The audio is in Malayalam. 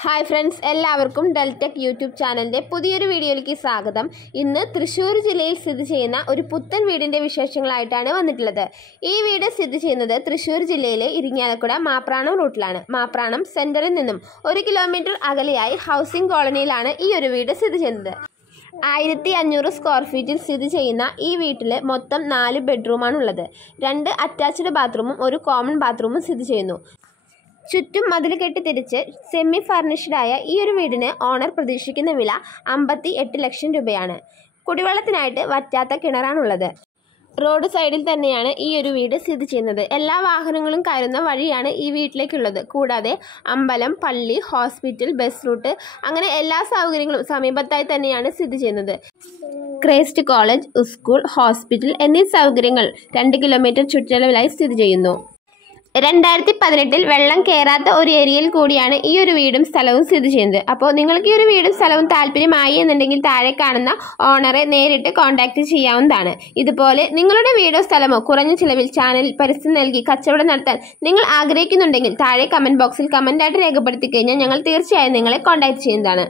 ഹായ് ഫ്രണ്ട്സ്, എല്ലാവർക്കും ഡെൽടെക് യൂട്യൂബ് ചാനലിൻ്റെ പുതിയൊരു വീഡിയോയിലേക്ക് സ്വാഗതം. ഇന്ന് തൃശ്ശൂർ ജില്ലയിൽ സ്ഥിതി ചെയ്യുന്ന ഒരു പുത്തൻ വീടിൻ്റെ വിശേഷങ്ങളായിട്ടാണ് വന്നിട്ടുള്ളത്. ഈ വീട് സ്ഥിതി ചെയ്യുന്നത് തൃശ്ശൂർ ജില്ലയിലെ ഇരിങ്ങാലക്കുട മാപ്രാണം റൂട്ടിലാണ്. മാപ്രാണം സെൻറ്ററിൽ നിന്നും 1 കിലോമീറ്റർ അകലെയായി ഹൗസിംഗ് കോളനിയിലാണ് ഈ ഒരു വീട് സ്ഥിതി ചെയ്യുന്നത്. 1500 സ്ക്വയർ ഫീറ്റിൽ സ്ഥിതി ചെയ്യുന്ന ഈ വീട്ടിൽ മൊത്തം 4 ബെഡ്റൂമാണുള്ളത്. 2 അറ്റാച്ച്ഡ് ബാത്റൂമും 1 കോമൺ ബാത്റൂമും സ്ഥിതി ചെയ്യുന്നു. ചുറ്റും മതിൽ കെട്ടി തിരിച്ച് സെമി ഫർണിഷ്ഡായ ഈ ഒരു വീടിന് ഓണർ പ്രതീക്ഷിക്കുന്ന വില 58 ലക്ഷം രൂപയാണ്. കുടിവെള്ളത്തിനായിട്ട് വറ്റാത്ത കിണറാണുള്ളത്. റോഡ് സൈഡിൽ തന്നെയാണ് ഈ ഒരു വീട് സ്ഥിതി ചെയ്യുന്നത്. എല്ലാ വാഹനങ്ങളും കയറുന്ന വഴിയാണ് ഈ വീട്ടിലേക്കുള്ളത്. കൂടാതെ അമ്പലം, പള്ളി, ഹോസ്പിറ്റൽ, ബസ് റൂട്ട് അങ്ങനെ എല്ലാ സൗകര്യങ്ങളും സമീപത്തായി തന്നെയാണ് സ്ഥിതി ചെയ്യുന്നത്. ക്രൈസ്റ്റ് കോളേജ്, സ്കൂൾ, ഹോസ്പിറ്റൽ എന്നീ സൗകര്യങ്ങൾ 2 കിലോമീറ്റർ ചുറ്റളവിലായി സ്ഥിതി ചെയ്യുന്നു. 2018 വെള്ളം കയറാത്ത ഒരു ഏരിയയിൽ കൂടിയാണ് ഈ ഒരു വീടും സ്ഥലവും സ്ഥിതി ചെയ്യുന്നത്. അപ്പോൾ നിങ്ങൾക്ക് ഈ ഒരു വീടും സ്ഥലവും താല്പര്യമായി എന്നുണ്ടെങ്കിൽ താഴെ കാണുന്ന ഓണറെ നേരിട്ട് കോൺടാക്റ്റ് ചെയ്യാവുന്നതാണ്. ഇതുപോലെ നിങ്ങളുടെ വീടോ സ്ഥലമോ കുറഞ്ഞ ചിലവിൽ ചാനൽ പരസ്യം നൽകി കച്ചവടം നടത്താൻ നിങ്ങൾ ആഗ്രഹിക്കുന്നുണ്ടെങ്കിൽ താഴെ കമൻറ്റ് ബോക്സിൽ കമൻ്റായിട്ട് രേഖപ്പെടുത്തി കഴിഞ്ഞാൽ ഞങ്ങൾ തീർച്ചയായും നിങ്ങളെ കോൺടാക്റ്റ് ചെയ്യുന്നതാണ്.